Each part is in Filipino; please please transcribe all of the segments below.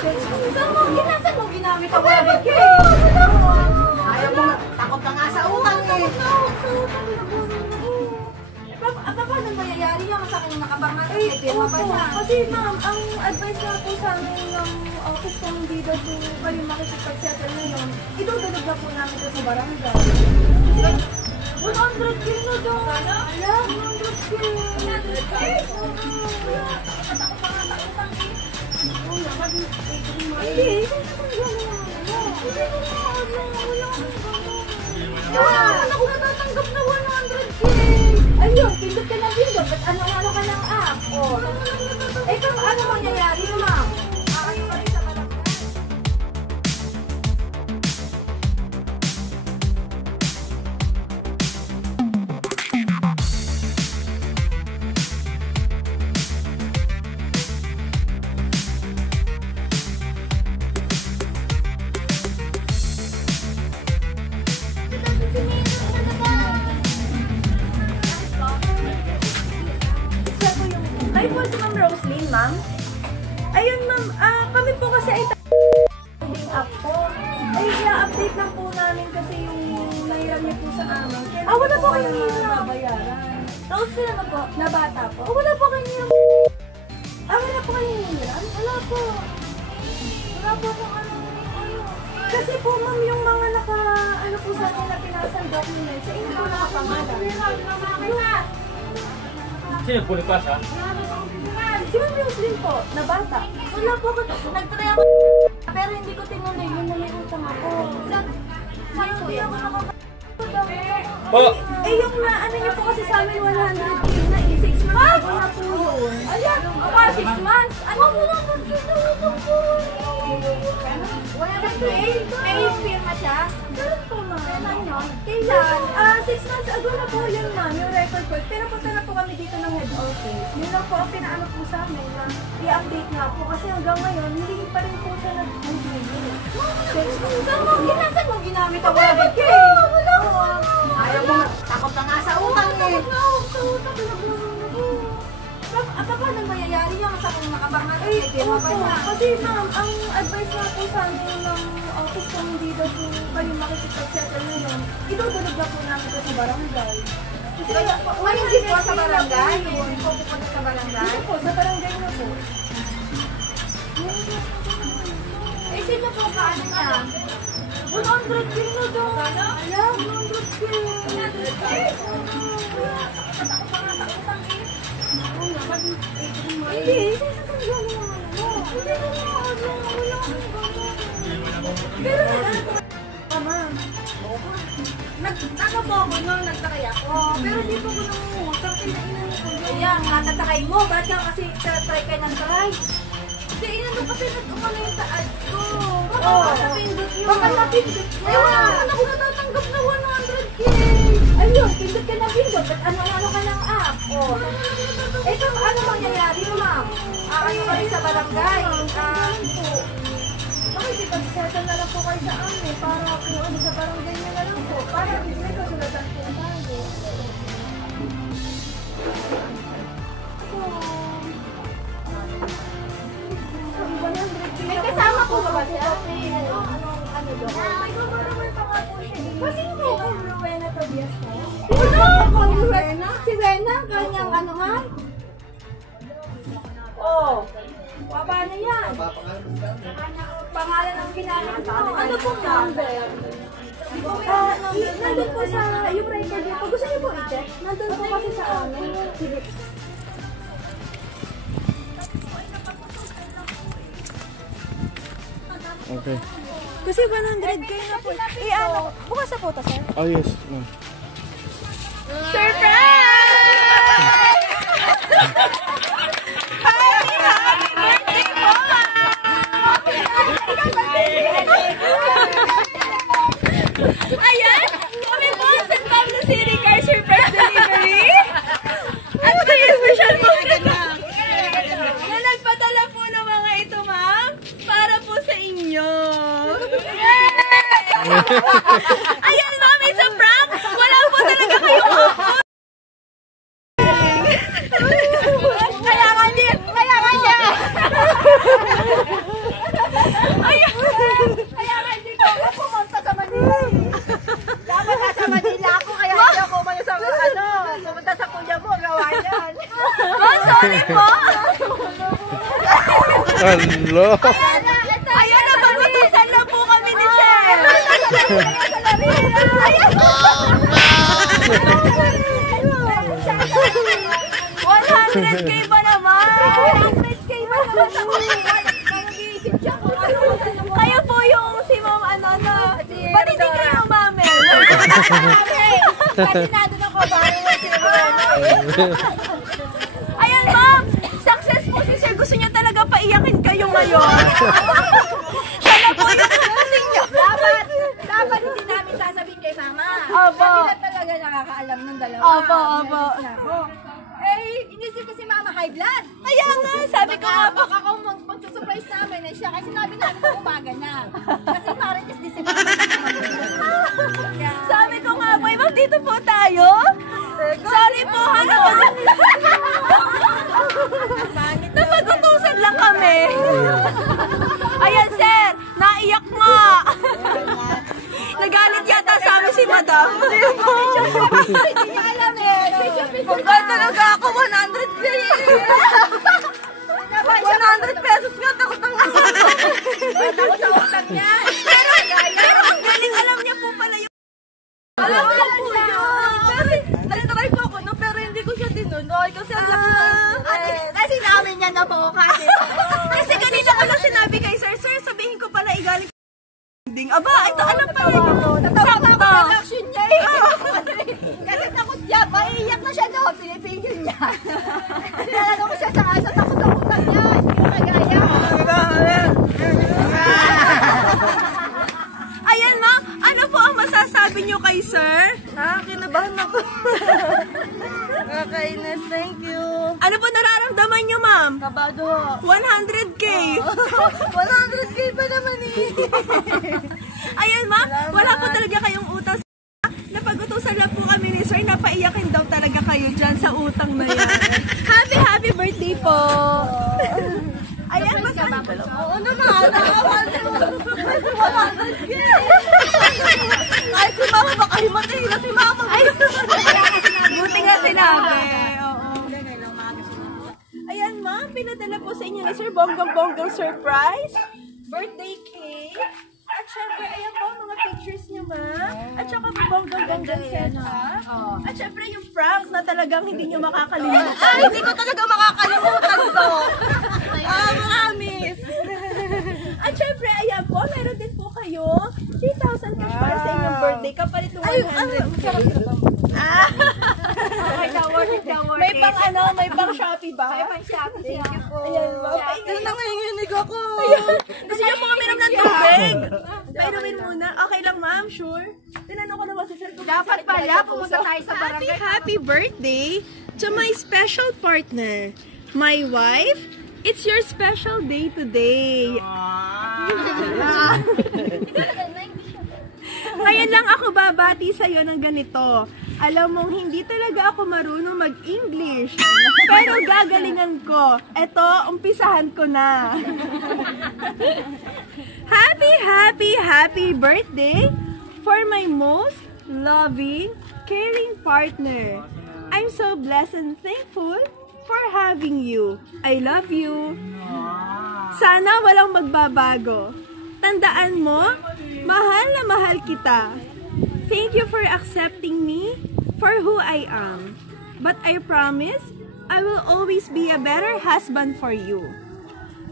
Saan mo ginamit ang wallet ko? Ayaw mo, takot ka nga sa utang eh. Paano mayayari yan sa akin nakabangan? Kasi ma'am, ang advice nga po sa amin ng office kung hindi daw po kayo makikipag-settle na yun, idudulog na po namin ito sa barangay. 100K na daw. Yeah, 100K. 100K? Hindi, wala ako natatanggap na 100K. Ayun, pindot ka ng pindot. Ba't ano ka ng app? Eh, ano mangyayari, ma'am? Ano pa rin sa barangay? Ay po si Ma'am Roslyn, ma'am. Ayun, ma'am. Kami po kasi ay up po. Ay, i-update lang po namin kasi yung nahiram niyo po sa amin. Wala po kayo nababayaran. Roslyn, ano po? Na bata po. Wala po kayo niram. Wala po kayo niram? Wala po. Wala po kung ano. Kasi po, ma'am, yung mga ano po sa akin na pinasang documents, sa inyo po nakapangalan. Sino po lipas ha? Si Ma'am Roslyn po, na bata. Wala po ako, nag-try ako, pero hindi ko tinuloy yun na may utang ako. Hindi ako Po! Eh yung na, ano niyo po kasi sa amin 100K na 6 months na po yun. Ayan, 6 months. Ano mo lang po? 100K? May firma siya? Ganun po, ma'am. Kailan? 6 months ago na po yun, ma'am, yung record ko. Pero punta na po kami dito ng head office. Yun lang po ang pinaano po sa amin na i-update nga po. Kasi hanggang ngayon, hindi pa rin po siya nag-update. Saan mo ginamit ang wallet ko? Ayaw mo, takot ka nga sa utang eh. Paano mayayari yan sa akin nakabangan? Kasi ma'am, ang advice nga po sa amin ng office kung hindi daw po kayo makikipag-settle na yun, idudulog na po namin ito sa barangay. Hindi po sa barangay? Hindi po pupunta sa barangay? Hindi po, sa barangay na po. Eh, sino po kaano niya? 100K na daw. Yeah, 100K. 100K? Hindi, pero Ano po ako noon, nagtakay ako. Pero hindi po ko nangungutang, pinainan ko yun. ayan, natatakay mo. Ba't ka kasi try ka ng try? Kasi inano kasi nag-umano yung sa ads ko. Oo. Baka napindot yun. Baka napindot yun. Eh, wala naman ako natatanggap na 100K. Ayun, pindot ka ng pindot. Ba't ano ka ng app? Eh, ano mangyayari, ma'am? Ano pa rin sa barangay? Bakit ipag-settle na lang po kayo sa amin para kung ano sa barangay nyo na lang po. Para may kasulatan po tayo. May kasama po ba siya? Ano doon? May gumaraman pa nga po siya. Kasi hindi ko Rowena Tobias po. Si Rena, kanyang ano nga? Oh, paano yan? Pangalan ng ginamit ko. Ano po number? Nandun po sa yung record niyo. Gusto niyo po i-check? Nandun po kasi sa amin. Sige. Okay. Kasi 100K na po. Ano? Bukas na po to, sir? Oh yes, ma'am. Surprise! Happy birthday po! Ayan! Kami po sa Pablo City Car Surprise Delivery! At kayo special po na nagpadala po ng mga ito, ma'am, para po sa inyo! Ayan, ma'am, it's a prank! Wala po talaga kayo ako! Kaya nga niya! Hello. Ayan na, magutusan lang po kami ni Sir. Ayan. 100K ba naman? 100K ba naman? Kaya po yung si Ma'am ano. Ba't hindi kayo umamel? Kasi nandun ako bago si Ayan, Ma'am. Success po si Sir. Gusto niya talaga paiyakin kayo ngayon. Siya na po yung tutusin niyo. Dapat hindi namin sasabihin kay Mama. Opo. Kasi na talaga nakakaalam ng dalawa. Opo. Eh, inisip ko si Mama high blood. Kaya nga, sabi ko nga po. Baka kung magsusurprise namin ay siya. Kasi sinabi namin na umaga na. Kasi Marites di si Mama. Sabi ko nga po, Ma'am, dito po tayo. Sorry po, napagutusan lang kami. Ayan, Sir, naiyak nga. Nagalit yata sa amin si Madam. Hindi niya alam eh. Pagkat talaga ako, 100K. 100 pesos nga, takot-ang Takot sa utang niya. Pero ang galing, alam niya po pala yung... Alam ko po yun. Kasi, nagtry po ako, no, pero hindi ko siya tinunoy. Kasi ang laki Kasi namin niya na po kasi. Kasi kanina ko lang sinabi kay Sir, sabihin ko pala igaling aba, ito alam pa yun. Natawa pa ako ng action niya eh. Kasi takot niya, maiiyak na siya doon, pinipigil niya. Nalala ko siya sa asa, takot-takutan niya. Hindi ko nagaya. Ayan, Ma, ano po ang masasabi niyo kay Sir? Kinabahan ako. Kakainis, thank you. Ano po nararamdaman niyo, Ma'am? Kabado. 100K. 100K pa naman eh. Ayan, Ma'am, wala po talaga kayong utang. Napag-utusan lang po kami ni Sir, napaiyakin daw talaga kayo dyan sa utang na yan. Happy birthday po! Ayan, mas Oo naman, nakawal na. 100K. ay, si Mama baka himatay na si Mama. Ay, buti nga sinabi. Oo. Ayan, Ma'am, pinadala po sa inyo ni Sir bonggang-bonggang surprise. Birthday cake. At syempre, ayan po, mga pictures niyo, Ma'am. At saka po bonggang-bonggang set up. At syempre, yung prank na talagang hindi niyo makakalimutan. Ay, hindi ko talaga makakalimutan to. Promise. At syempre, ayan po, meron din po kayo 3,000 cash para sa inyong birthday. Kapalit ng 100. May pang ano, may pang Shopee ba? May pang Shopee. Thank you po. Ayan ba? Shopee. Nanganginig ako. Gusto niyo po uminom ng tubig? Painumin muna. Okay lang, Ma'am, sure? Tinanong ko naman si Sir. Dapat pala, pumunta tayo sa barangay. Happy birthday to my special partner, my wife. It's your special day today. Ngayon lang ako babati sa'yo ng ganito. Alam mong hindi talaga ako marunong mag-English. Pero gagalingan ko. Eto, umpisahan ko na. Happy birthday for my most loving, caring partner. I'm so blessed and thankful for having you. I love you. Sana walang magbabago. Tandaan mo, mahal na mahal kita. Thank you for accepting me for who I am. But I promise, I will always be a better husband for you.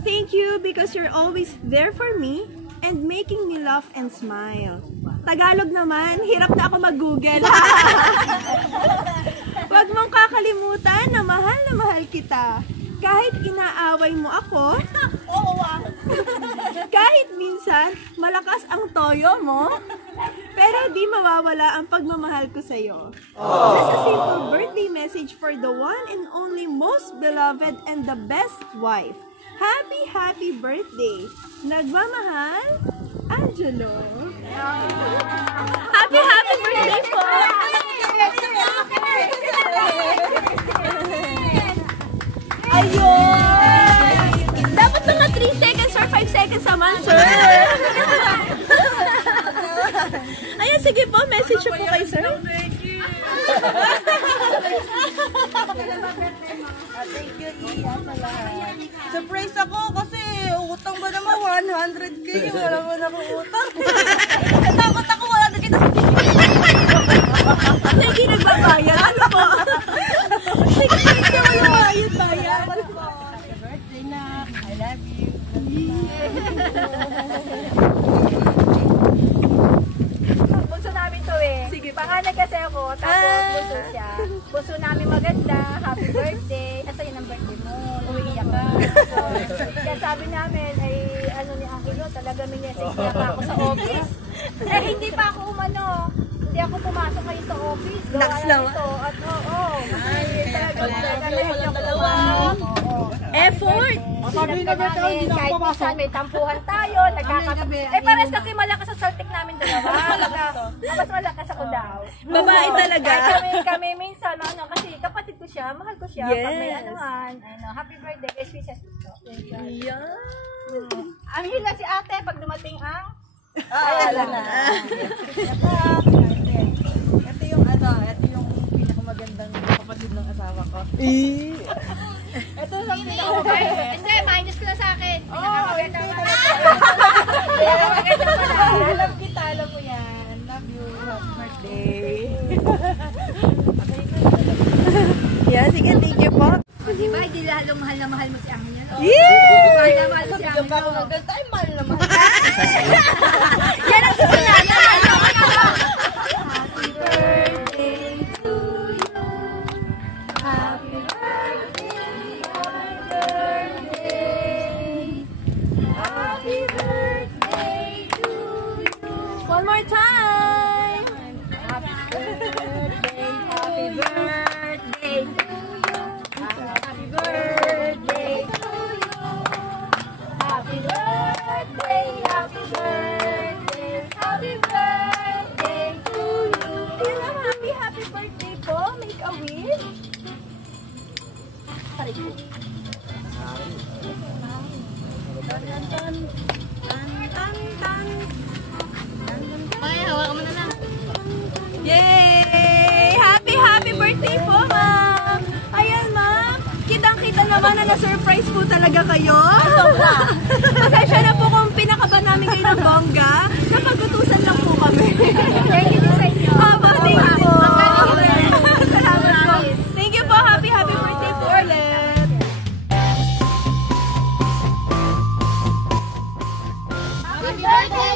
Thank you because you're always there for me and making me laugh and smile. Tagalog naman, hirap na ako mag-Google. Huwag mong kakalimutan na mahal kita. Kahit inaaway mo ako, kahit minsan malakas ang toyo mo, pero di mawawala ang pagmamahal ko sa'yo. Just a simple birthday message for the one and only most beloved and the best wife. Happy birthday! Nagmamahal, Angelo. Happy birthday po! Ayun! Dapat mga 3 seconds or 5 seconds naman, sir. Ayan, sige po, message po kay sir. Thank you, Iya. Surprise ako kasi 100K, wala mo na kong utang. Natakot ako, wala na kita sa Ano hindi nagbabayad? Ano po? Sige, wala bayad. Happy birthday na. I love you. Bunso namin to eh. Sige. Panganay kasi ako, tapos bunso siya. Bunso namin maganda. Happy birthday. Asa yun ang birthday mo? Umiiyak ka. Kaya sabi namin, ay ano ni Angelo, talaga minessage pa ako sa office. Eh, hindi pa ako umano. Hindi ako pumasok kayo sa office. Gawa Naks na naman. ito. At oo. Ay, talaga hindi ako dalawa. Effort! Sabi na ba tayo, hindi na ako papasok. May tampuhan tayo, pares kasi malakas sa saltik namin dalawa. Mas malakas ako daw. Babae talaga. Kahit kami minsan, ano, kasi kapatid ko siya, mahal ko siya. Pag may Yes. anuhan, ano, happy birthday, best wishes. Yan. Ang hila si ate pag dumating ang... Alam na. Ito yung pinakamagandang kapatid ng asawa ko. Ito lang pinakamaganda. Hindi, minus ko na sa akin. Pinakamaganda pala. Pinakamaganda pala. Alam kita, alam mo yan. Love you. Happy birthday. Yan, sige, thank you po. Diba, hindi lalong mahal na mahal mo si Angel. Yay! Mahal na mahal mo si Angel. Ako nagdanta, ay mahal naman. Yan ang gusto natin. Happy birthday to you. Happy birthday, happy birthday. Happy birthday to you. One more time. Happy birthday, happy birthday to you. Happy birthday to you. Happy birthday, happy birthday, happy birthday to you. Ayun lang, happy birthday po. Make a wish. Ay, hawakan mo na lang. Yay! Happy birthday po, ma'am! Ayan, ma'am. Kitang-kita naman na na-surprise po talaga kayo. Pasensya na po kung pinakaba namin kayo ng bongga. Napag-utusan lang po kami. Thank you din sa inyo. Aba, thank you po. Ang Salamat po. Thank you po. Happy birthday po ulit. Happy birthday!